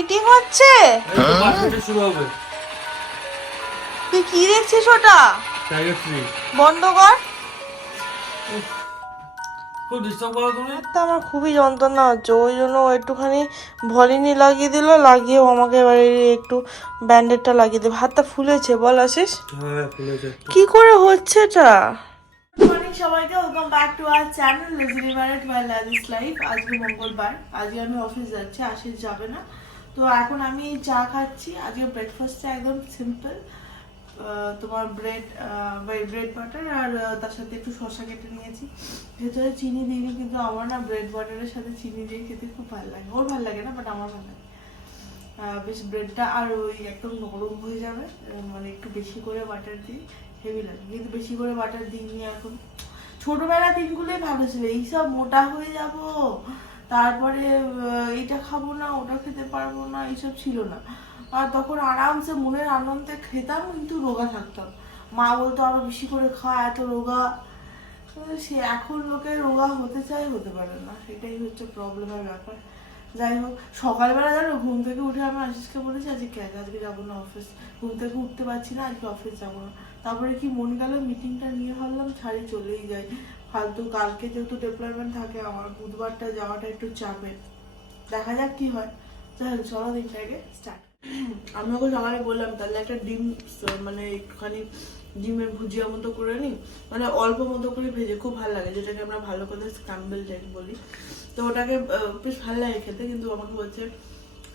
Meeting হচ্ছে? তুই কি দেখছিস ওটা? বন্ধ কর। আমার খুবই যন্ত্রণা হচ্ছে, ওই জন্য একটুখানি ভলিনি লাগিয়ে দিল, লাগিয়ে আমাকে এবারে একটু ব্যান্ডেডটা লাগিয়ে দেবে। হাতটা ফুলেছে বল আশিস? হ্যাঁ ফুলেছে। কি করে হচ্ছে এটা? মর্নিং সবাইকে, welcome back to our channel lazily married by ladies life. আজকে মঙ্গলবার, আজকে আমি অফিস যাচ্ছি, আশিস যাবে না। তো এখন আমি চা খাচ্ছি। আজকে ব্রেকফাস্টটা একদম সিম্পল, তোমার ব্রেড বাটার আর তার সাথে একটু শসা কেটে নিয়েছি। ভেতরে চিনি দিইনি, কিন্তু আমার না ব্রেড বাটারের সাথে চিনি দিয়ে খেতে খুব ভালো লাগে। ওর ভালো লাগে না, বাট আমার ভালো লাগে। বেশ ব্রেডটা আর ওই একদম নরম হয়ে যাবে, মানে একটু বেশি করে বাটার দিই, হেভি লাগে। কিন্তু বেশি করে বাটার দিইনি এখন। ছোটবেলা দিনগুলোই ভালো ছিল, এইসব মোটা হয়ে যাব, তারপরে এটা খাবো না, ওটা খেতে পারবো না, এইসব ছিল না। আর তখন আরামসে মনের আনন্দে খেতাম, কিন্তু রোগা থাকতাম। মা বলতো আরো বেশি করে খা, এত রোগা। সে এখন লোকে রোগা হতে চায়, হতে পারে না, এটাই হচ্ছে প্রবলেমের ব্যাপার। যাই হোক, সকালবেলা জানো ঘুম থেকে উঠে আমি আশিসকে বলেছি আজকে যাবো না অফিস, ঘুম থেকে উঠতে পারছি না, আজকে অফিস যাবো না। তারপরে কি মন গেল, মিটিংটা নিয়ে ভাবলাম ছাড়ি, চলেই যাই ফালতু। কালকে যেহেতু ডিপ্লয়মেন্ট থাকে আমার, বুধবারটা যাওয়াটা একটু চাপের, দেখা যাক কি হয়। যাই হোক, চলো দিনটাকে স্টার্ট। আমি ওকে সকালে বললাম তাহলে একটা ডিম, মানে একটুখানি ডিমের ভুজিয়া মতো করে নিই, মানে অল্প মতো করে ভেজে, খুব ভালো লাগে, যেটাকে আমরা ভালো করে স্ক্রাম্বল এগ বলি। তো ওটাকে বেশ ভালো লাগে খেতে। কিন্তু আমাকে বলছে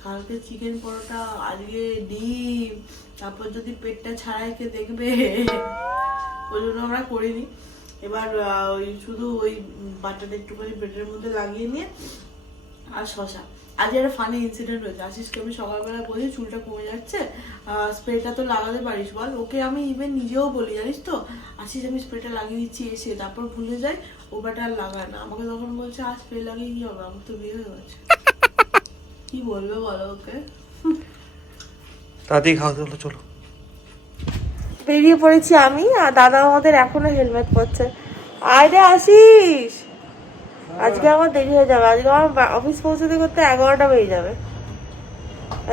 কালকে চিকেন পরোটা, আজকে ডিম, তারপর যদি পেটটা ছাড়াই খেয়ে দেখবে, ওই জন্য আমরা করিনি। এবার ওই শুধু ওই বাটারটা একটুখানি পেটের মধ্যে লাগিয়ে নিয়ে আর শশা। আজ একটা ফানি ইনসিডেন্ট হয়েছে। আশিসকে আমি সকালবেলা বলি চুলটা কমে যাচ্ছে, স্প্রেটা তো লাগাতে পারিস বল। ওকে আমি ইভেন নিজেও বলি, জানিস তো আশিস আমি স্প্রেটা লাগিয়ে দিচ্ছি এসে, তারপর ভুলে যাই, ও বাটা আর লাগায় না। আমাকে তখন বলছে আর স্প্রে লাগিয়ে কি হবে, আমার তো বিয়ে হয়ে গেছে। কি বলবে বলো ওকে? তাড়াতাড়ি খাওয়া চলো চলো। বেরিয়ে পড়েছি আমি, আর দাদা আমাদের এখনো হেলমেট পরছে। আরে আসিস, আজকে আমার দেরি হয়ে যাবে, আজকে আমার অফিস পৌঁছতে করতে 11টা বেজে যাবে।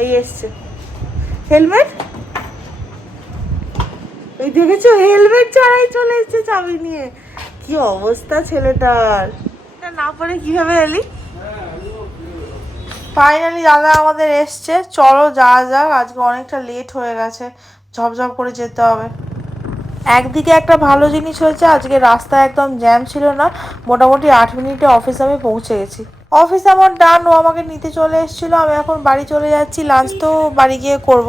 এই এসছে হেলমেট, ওই দেখেছো হেলমেট ছাড়াই চলে এসছে চাবি নিয়ে। কি অবস্থা ছেলেটার, না পরে কিভাবে এলি? ফাইনালি দাদা আমাদের এসছে, চলো যাওয়া যাক। আজকে অনেকটা লেট হয়ে গেছে, ঝপঝপ করে যেতে হবে। একদিকে একটা ভালো জিনিস হয়েছে, আজকে রাস্তায় একদম জ্যাম ছিল না, মোটামুটি 8 মিনিটে অফিসে আমি পৌঁছে গেছি। অফিস আমার ডান, ও আমাকে নিতে চলে এসেছিলো। আমি এখন বাড়ি চলে যাচ্ছি, লাঞ্চ তো বাড়ি গিয়ে করব,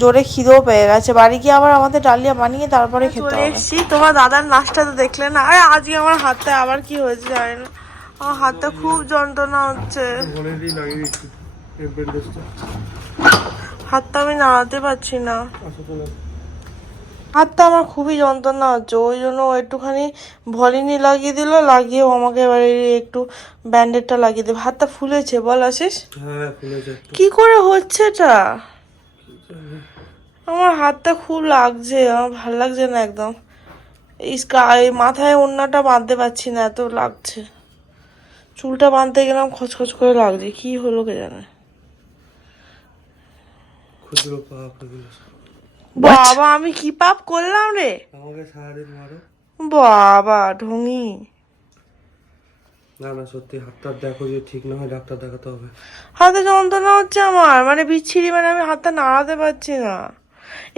জোরে খিদেও পেয়ে গেছে। বাড়ি গিয়ে আবার আমাদের ডালিয়া বানিয়ে তারপরে খেতে হবে। এসেছি, তোমার দাদার নাচটা তো দেখলে না? আরে আজকে আমার হাতটা আবার কি হয়েছে জানি না, আমার হাতটা খুব যন্ত্রণা হচ্ছে, হাতটা আমি নাড়াতে পারছি না, হাতটা আমার খুবই যন্ত্রণা হচ্ছে, ওই জন্য একটুখানি ভলিনি লাগিয়ে দিল, লাগিয়ে আমাকে এবারে একটু ব্যান্ডেডটা লাগিয়ে দেবে। হাতটা ফুলেছে বল আশিস? হ্যাঁ ফুলেছে। কি করে হচ্ছে এটা? আমার হাতটা খুব লাগছে, আমার ভাল লাগছে না একদম। এই মাথায় ওড়নাটা বাঁধতে পারছি না, এত লাগছে। চুলটা বাঁধতে গেলাম, খচখচ করে লাগছে, কি হলো কে জানে। খুচরো পাপ এগুলো। বাবা আমি কি পাপ করলাম রে? আমাকে সারাদিন মারো। বাবা ঢঙি। না না সত্যি হাতটা দেখো, যে ঠিক না হয় ডাক্তার দেখাতে হবে। হাতে যন্ত্রণা হচ্ছে আমার, মানে বিচ্ছিরি, মানে আমি হাতটা নাড়াতে পারছি না।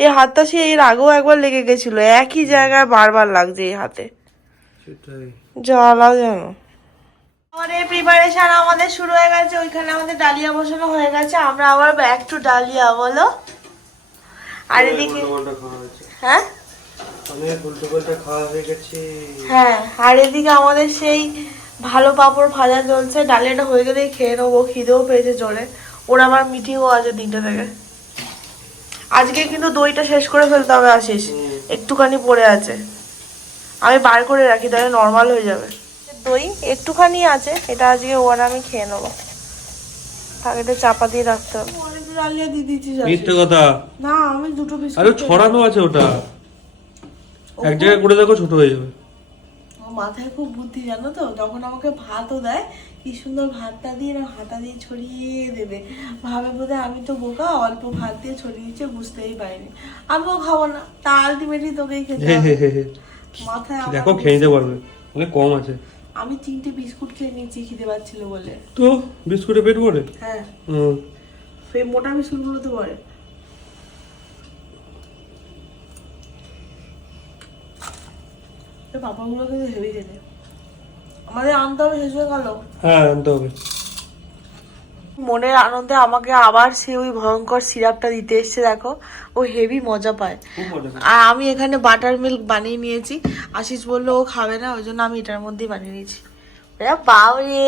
এই হাতটা সে এর আগেও একবার লেগে গেছিল, একই জায়গায় বারবার লাগছে এই হাতে, সেটাই জ্বালা যেন। আমাদের প্রিপারেশন আমাদের শুরু হয়ে গেছে, ওইখানে আমাদের ডালিয়া বসানো হয়ে গেছে, আমরা আবার ব্যাক টু ডালিয়া বলো। আর এদিকে হ্যাঁ অনেক উল্টো পাল্টা খাওয়া হয়ে গেছে। হ্যাঁ, আর এদিকে আমাদের সেই ভালো পাঁপড় ভাজা চলছে, ডালিয়াটা হয়ে গেলেই খেয়ে নেবো, খিদেও পেয়েছে জোরে। ওর আবার মিটিংও আছে 3টে থেকে। আজকে কিন্তু দইটা শেষ করে ফেলতে হবে আশিস, একটুখানি পড়ে আছে, আমি বার করে রাখি, তাহলে নর্মাল হয়ে যাবে। দই একটুখানি আছে, এটা আজকে ওর আমি খেয়ে নেবো, এটা চাপা দিয়ে রাখতে হবে। অনেক ডালিয়া দিয়ে দিচ্ছিস মিথ্যে কথা না, আমি 2টো আরে বিস্কুট ছড়ানো আছে, ওটা এক জায়গায় করে দেখো ছোট হয়ে যাবে। মাথায় খুব বুদ্ধি জানো তো, যখন আমাকে ভাতও দেয় কি সুন্দর ভাতটা দিয়ে না হাতা দিয়ে ছড়িয়ে দেবে, ভাবে বোধহয় আমি তো বোকা, অল্প ভাত দিয়ে ছড়িয়েছে বুঝতেই পারিনি। আমিও খাবো না, তা আলটিমেটলি তোকেই খেতে হবে। মাথায় আমার দেখো খেয়ে নিতে পারবে, অনেক কম আছে। আমি 3টে বিস্কুট খেয়ে নিয়েছি খিদে পাচ্ছিল বলে। তো বিস্কুটে পেট ভরে? হ্যাঁ, হুম। সেই মোটা বিস্কুট গুলো তো পরে। পাপাগুলো কিন্তু হেভি খেতে। আমাদের আনতে হবে, শেষ হয়ে গেল। হ্যাঁ আনতে হবে। মনের আনন্দে আমাকে আবার সে ওই ভয়ঙ্কর সিরাপটা দিতে এসছে, দেখো ও হেভি মজা পায়। খুব মজা। আর আমি এখানে বাটার মিল্ক বানিয়ে নিয়েছি, আশিস বললো ও খাবে না, ওই জন্য আমি এটার মধ্যেই বানিয়ে নিয়েছি। বাউরে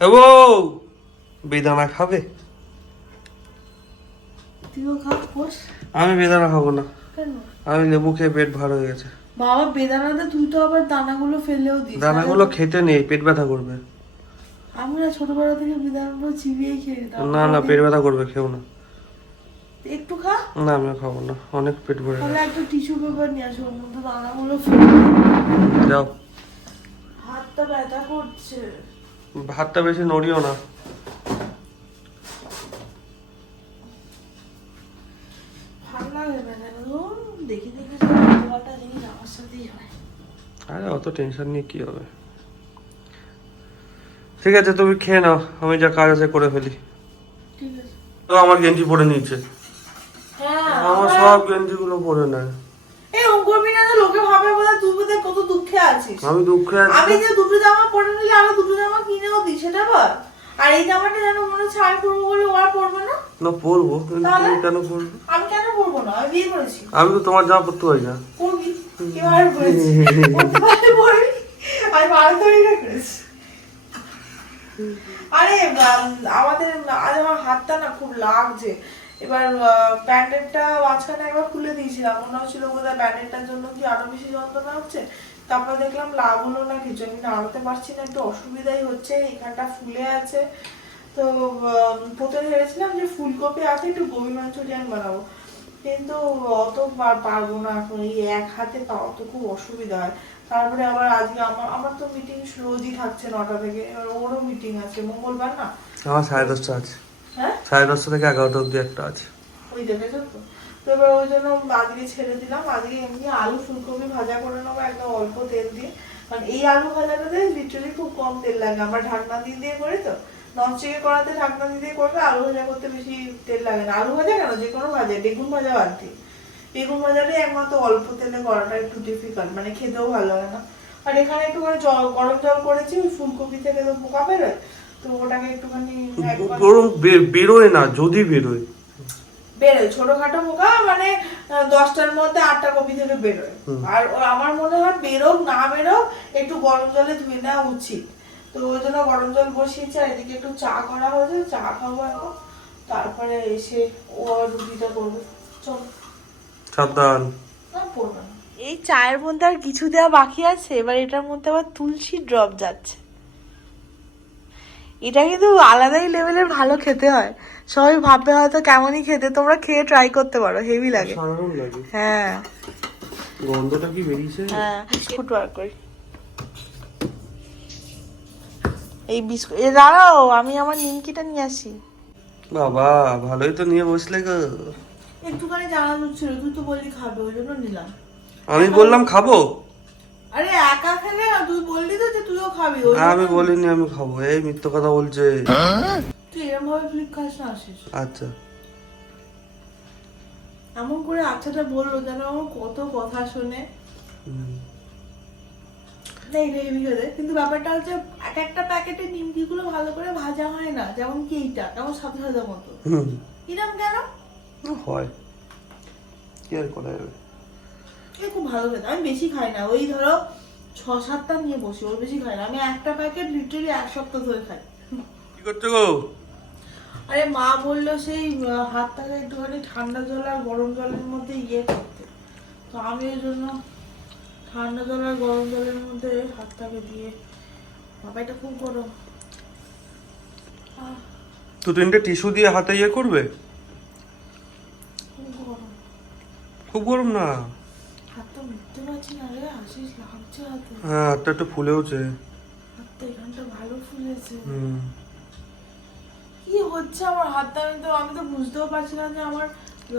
হ্যালো, বেদানা খাবে? তুইও খা খোস। আমি বেদানা খাবো না, কেন? আমি লেবু খেয়ে পেট ভার হয়ে গেছে। বাবা বেদানাতে তুই তো আবার দানাগুলো ফেলেও দিস। দানাগুলো খেতে নেই, পেট ব্যথা করবে। আমরা ছোটবেলা থেকে বেদানাগুলো চিবিয়েই খেয়ে নিতাম। না না, পেট ব্যথা করবে, খেও না। একটু খা। না আমি খাবো না, অনেক পেট ভরে তাহলে গেছে। একটা টিস্যু পেপার নিয়ে আসো, ওর মধ্যে দানাগুলো ফেলে। যাও। হাতটা ব্যথা করছে। ভাতটা বেশি নড়িও না। ভালো লাগে বেদানা, দেখি দেখি সবটা জিনিস আমার সাথেই হয়। আরে অত টেনশন নিয়ে কি হবে। ঠিক আছে তুমি খেয়ে নাও, আমি যা কাজ আছে করে ফেলি। ঠিক আছে। তো আমার গেঞ্জি পরে নিচ্ছে। হ্যাঁ, আমার সব গেঞ্জি গুলো পরে নেয়। এই করবি না, লোকে ভাবে বোধহয় তুই বোধহয় কত দুঃখে আছিস। আমি দুঃখে আছি। আমি যে দুটো জামা পরে নিলে আরো দুটো জামা কিনেও দিই, সেটা বল। আর এই জামাটা যেন মনে হচ্ছে আমি পরবো বলে ওরা পরবে না। না পরবো, কিন্তু তুমি কেন পরবে? আমি কেন পরবো না, আমি বিয়ে করেছি। আমি তো তোমার জামা পরতে পারি না। করবি কিভাবে করেছি, পরতে পারলে পরবি। আমি ভালো তৈরি করেছি। আরে আমাদের আজ আমার হাতটা না খুব লাগছে। এবার ব্যান্ডেডটা মাঝখানে একবার খুলে দিয়েছিলাম, মনে হচ্ছিল বোধহয় ব্যান্ডেডটার জন্য কি আরো বেশি যন্ত্রণা হচ্ছে। তারপর দেখলাম লাভ হলো না কিছু, আমি নাড়াতে পারছি না, একটু অসুবিধাই হচ্ছে, এখানটা ফুলে আছে। তো প্রথমে ভেবেছিলাম যে ফুলকপি আছে একটু গোবি মাঞ্চুরিয়ান বানাবো, কিন্তু অত পারবো না এখন, এই এক হাতে পাওয়া তো খুব অসুবিধা হয়। তারপরে আবার আজকে আমার তো মিটিং রোজই থাকছে 9টা থেকে, এবার ওরও মিটিং আছে মঙ্গলবার না। আমার 10:30 আছে। হ্যাঁ 10:30 থেকে 11টা অব্দি একটা আছে। ওই দেখেছো তো। তো এবার ওই জন্য আজকে ছেড়ে দিলাম। আজকে এমনি আলু ফুলকপি ভাজা করে নেবো একদম অল্প তেল দিয়ে, কারণ এই আলু ভাজাটাতে লিটারালি খুব কম তেল লাগে। আমরা ঢাকনা দিয়ে দিয়ে করি তো, ননস্টিকে করাতে ঢাকনা দিয়ে দিয়ে করবে, আলু ভাজা করতে বেশি তেল লাগে না। আলু ভাজা কেন, যে কোনো ভাজা, বেগুন ভাজা বাদ দিয়ে, বেগুন ভাজাটাই একমাত্র অল্প তেলে করাটা একটু ডিফিকাল্ট, মানে খেতেও ভালো লাগে না। আর এখানে একটুখানি গরম জল করেছি, ওই ফুলকপি থেকে তো পোকা বেরোয়, তো ওটাকে একটুখানি গরম বেরোয় না, যদি বেরোয় বেরোয় ছোটখাটো পোকা, মানে 10টার মধ্যে 8টা কপি থেকে বেরোয়। আর আমার মনে হয় বেরোক না বেরোক একটু গরম জলে ধুয়ে নেওয়া উচিত। তো ওই জন্য গরম জল বসিয়েছি, আর এদিকে একটু চা করা হয়েছে, চা খাবো এখন, তারপরে এসে ও রুটিটা করবে। চল সাবধান। পড়বে না। এই চায়ের মধ্যে আর কিছু দেওয়া বাকি আছে, এবার এটার মধ্যে আবার তুলসী ড্রপ যাচ্ছে। এটা কিন্তু আলাদাই লেভেলের ভালো খেতে হয়, সবাই ভাববে হয়তো কেমনই খেতে, তোমরা খেয়ে ট্রাই করতে পারো, হেভি লাগে। সাধারণ লাগে। হ্যাঁ গন্ধটা কি বেরিয়েছে? হ্যাঁ, বিস্কুট বার করি। এই বিস্কুট দাঁড়াও, আমি আমার নিমকিটা নিয়ে আসি। বাবা ভালোই তো নিয়ে বসলে গো। একটুখানি জানা ছিল, তুই তো বললি খাবে, ওই জন্য নিলাম। আমি বললাম খাবো। আরে একা খেলে না, তুই বললি তো যে তুইও খাবি। আমি বলিনি আমি খাবো, এই মিথ্যে কথা বলছে। তুই এরকম ভাবে ফ্লিপ খাস না, আসিস। আচ্ছা এমন করে আচ্ছাটা বললো যেন আমার কত কথা শুনে। কিন্তু ব্যাপারটা হচ্ছে এক একটা প্যাকেটে নিমকি গুলো ভালো করে ভাজা হয় না, যেমন কি এইটা কেমন সাদা সাদা মতো। এরকম কেন হয়, কি আর করা যাবে। খুব ভালো খেতে, আমি বেশি খাই না, ওই ধরো 6-7টা নিয়ে বসি, ওর বেশি খাই না। আমি একটা প্যাকেট লিটারালি 1 সপ্তাহ ধরে খাই। কি করছো গো? আরে মা বললো সেই হাতটাকে একটুখানি ঠান্ডা জল আর গরম জলের মধ্যে করতে, তো আমি ওই জন্য ঠান্ডা জল আর গরম জলের মধ্যে হাতটাকে দিয়ে। বাবা এটা খুব গরম। তো 3টে টিস্যু দিয়ে হাতে করবে? খুব গরম, খুব গরম না? হাতটা মুখতে পারছি পারছি না রে, হাসিস লাগছে হাতে। হ্যাঁ হাতটা একটু ফুলেওছে। হাতটা এখানটা ভালো ফুলেছে। হুম। কি হচ্ছে আমার হাতটা, আমি তো বুঝতেও পারছি না যে আমার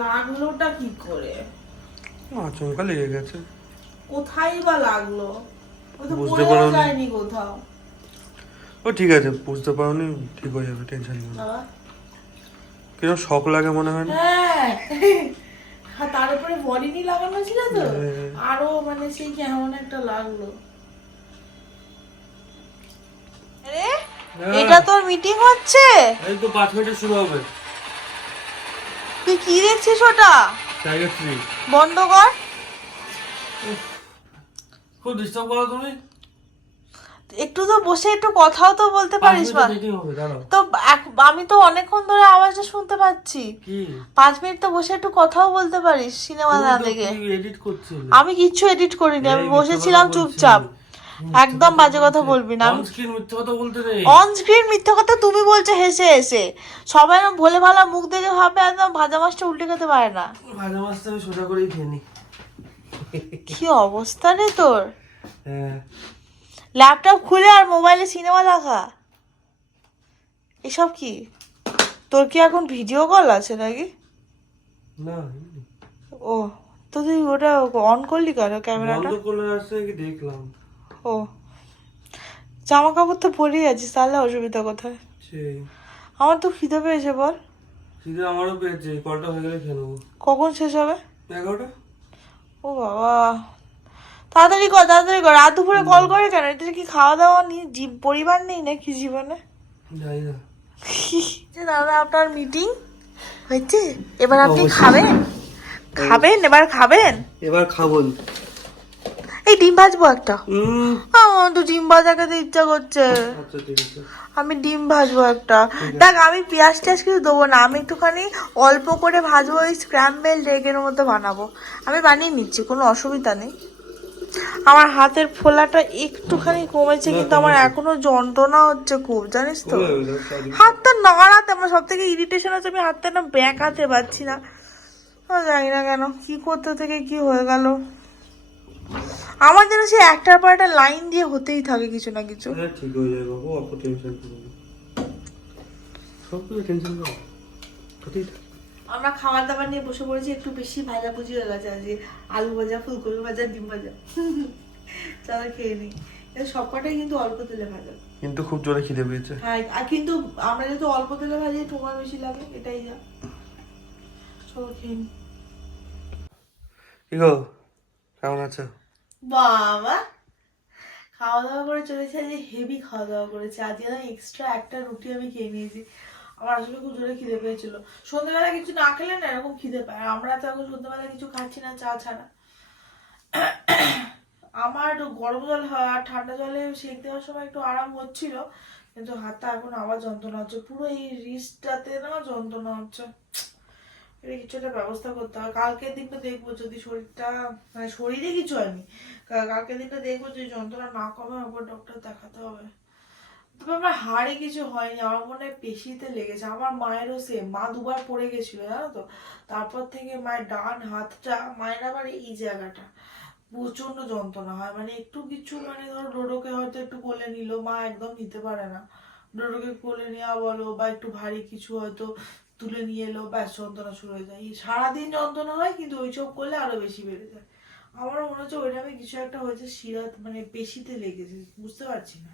লাগলোটা কি করে। আচমকা লেগে গেছে। কোথায় বা লাগলো? ও তো বুঝতে পড়েও পারোনি? যায়নি কোথাও। ও ঠিক আছে, বুঝতে পারোনি, ঠিক হয়ে যাবে, টেনশন নিও না। বাবা। কিরকম শখ লাগে মনে হয় না? হ্যাঁ। আর তার উপরে বলিনি লাগানো ছিল তো, হ্যাঁ। আরো মানে সেই কেমন একটা লাগলো। আরে এটা তোর মিটিং হচ্ছে? এই তো 5 মিনিটে শুরু হবে। তুই কি দেখছিস ওটা? Tiger tree. বন্ধ কর। খুব ডিস্টার্ব করো তুমি। একটু তো বসে একটু কথাও তো বলতে পারিস বা। মিটিং হবে, দাঁড়াও। তো আমি তো অনেকক্ষণ ধরে আওয়াজটা শুনতে পাচ্ছি। কি 5 মিনিট তো বসে একটু কথাও বলতে পারিস সিনেমা না দেখে। এডিট করছিলে? আমি কিচ্ছু এডিট করিনি, আমি এই বসেছিলাম মিথ্যে কথা চুপচাপ। বলছি। একদম বাজে কথা বলবি না। অন স্ক্রিন মিথ্যে কথা বলতে নেই। অন স্ক্রিন মিথ্যা কথা তুমি বলছো হেসে হেসে। সবাই এরকম ভোলে ভালা মুখ দেখে ভাবে একদম ভাজা মাছটা উল্টে খেতে পারে না। ভাজা মাছটা আমি সোজা করেই খেয়ে নি। কি অবস্থা রে তোর? হ্যাঁ। ল্যাপটপ খুলে আর মোবাইলে সিনেমা দেখা, এসব কি? তোর কি এখন ভিডিও কল আছে নাকি? না, ও, তো তুই ওটা অন করলি কেন ক্যামেরাটা? বন্ধ করে আসছে কি দেখলাম। ও, জামা কাপড় তো পরেই আছিস, তাহলে অসুবিধা কোথায়? সেই আমার তো খিদে পেয়েছে বল। সিধে আমারও পেয়েছে, কলটা হয়ে গেলে খেয়ে নেবো। কখন শেষ হবে? 11টা। ও বাবা, তাড়াতাড়ি কর তাড়াতাড়ি কর। রাত দুপুরে কল করে কেন? এটা কি খাওয়া দাওয়া নিয়ে পরিবার নেই নাকি জীবনে? জানি না। যে দাদা আপনার মিটিং হয়েছে, এবার আপনি অবশ্যই। খাবেন? খাবেন এবার খাবেন? এবার খাবো। এই ডিম ভাজবো একটা। হুম। আমার তো ডিম ভাজা খেতে ইচ্ছা করছে। আচ্ছা ঠিক আছে। আমি ডিম ভাজবো একটা। দেখ আমি পেঁয়াজ টেয়াজ কিছু দেবো না, আমি একটুখানি অল্প করে ভাজবো, ওই স্ক্র্যাম্বেল এগের মতো বানাবো। আমি বানিয়ে নিচ্ছি, কোনো অসুবিধা নেই। আমার হাতের ফোলাটা একটুখানি কমেছে, কিন্তু আমার এখনো যন্ত্রণা হচ্ছে খুব, জানিস তো। হাতটা নাড়াতে আমার সব থেকে ইরিটেশন হচ্ছে, আমি হাতটা না ব্যাকাতে পারছি না। জানি না কেন, কি করতে থেকে কি হয়ে গেল। আমার যেন সে একটার পর একটা লাইন দিয়ে হতেই থাকে কিছু না কিছু। ঠিক হয়ে যাবে বাবু, অত টেনশন করো না। সব কিছু টেনশন করো, হতেই থাকে। আমরা খাবার দাবার নিয়ে বসে পড়েছি, একটু বেশি ভাজাভুজি হয়ে গেছে আজকে। আলু ভাজা, ফুলকপি ভাজা, ডিম ভাজা। চলো খেয়ে নিই। সব কটাই কিন্তু অল্প তেলে ভাজা, কিন্তু খুব জোরে খিদে পেয়েছে। হ্যাঁ। আর কিন্তু আমরা যেহেতু অল্প তেলে ভাজি, তোমার বেশি লাগে, এটাই যা। চলো খেয়ে নিই। কি গো, কেমন আছো? বাবা, খাওয়া দাওয়া করে চলেছে আজকে, হেভি খাওয়া দাওয়া করেছে আজকে না। এক্সট্রা একটা রুটি আমি খেয়ে নিয়েছি। আমার আসলে খুব জোরে খিদে পেয়েছিল। সন্ধ্যেবেলা কিছু না খেলে না এরকম খিদে পায়। আমরা তো এখন সন্ধ্যেবেলা কিছু খাচ্ছি না চা ছাড়া। আমার গরম জল আর ঠান্ডা জলে সেঁক দেওয়ার সময় একটু আরাম হচ্ছিল, কিন্তু হাতটা এখন আবার যন্ত্রণা হচ্ছে, পুরো এই রিস্টটাতে না যন্ত্রণা হচ্ছে। এটা কিছু একটা ব্যবস্থা করতে হবে। কালকের দিনটা দেখবো, যদি শরীরটা মানে শরীরে কিছু হয়নি, কালকের দিনটা দেখবো যদি যন্ত্রণা না কমে, একবার ডক্টর দেখাতে হবে। তবে আমার হাড়ে কিছু হয়নি, আমার মনে হয় পেশিতে লেগেছে। আমার মায়েরও সেম, মা দুবার পড়ে গেছিল জানো তো। তারপর থেকে মায়ের ডান হাতটা, মায়ের আবার এই জায়গাটা প্রচন্ড যন্ত্রণা হয়। মানে একটু কিছু মানে ধরো ডোডোকে হয়তো একটু কোলে নিল, মা একদম নিতে পারে না। ডোডোকে কোলে নেওয়া বলো বা একটু ভারী কিছু হয়তো তুলে নিয়ে এলো, ব্যাস যন্ত্রণা শুরু হয়ে যায়। এই সারাদিন যন্ত্রণা হয়, কিন্তু ওইসব করলে আরো বেশি বেড়ে যায়। আমারও মনে হচ্ছে ওই নামে কিছু একটা হয়েছে, শিরা মানে পেশিতে লেগেছে, বুঝতে পারছি না।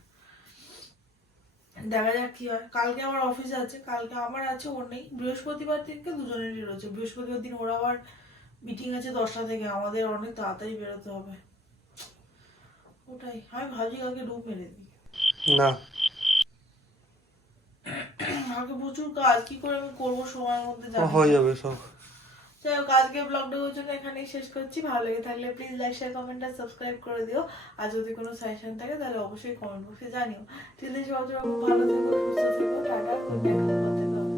দেখা যাক কি হয়। কালকে আমার অফিস আছে, কালকে আমার আছে, ওর নেই। বৃহস্পতিবার দিনকে দুজনেরই রয়েছে। বৃহস্পতিবার দিন ওর আবার মিটিং আছে 10টা থেকে, আমাদের অনেক তাড়াতাড়ি বেরোতে হবে। ওটাই আমি ভাবছি কালকে ডুব মেরে দিই। না, আগে প্রচুর কাজ, কি করে আমি করবো সময়ের মধ্যে জানি হয়ে না। যাবে সব। যাই হোক, আজকে ব্লগটা ওর জন্য এখানেই শেষ করছি। ভালো লেগে থাকলে প্লিজ লাইক শেয়ার কমেন্ট আর সাবস্ক্রাইব করে দিও। আর যদি কোনো সাজেশন থাকে তাহলে অবশ্যই কমেন্ট বক্সে জানিও। ঠিক আছে, সবাই ভালো থেকো, সুস্থ থেকো, টাটা, গুড নাইট।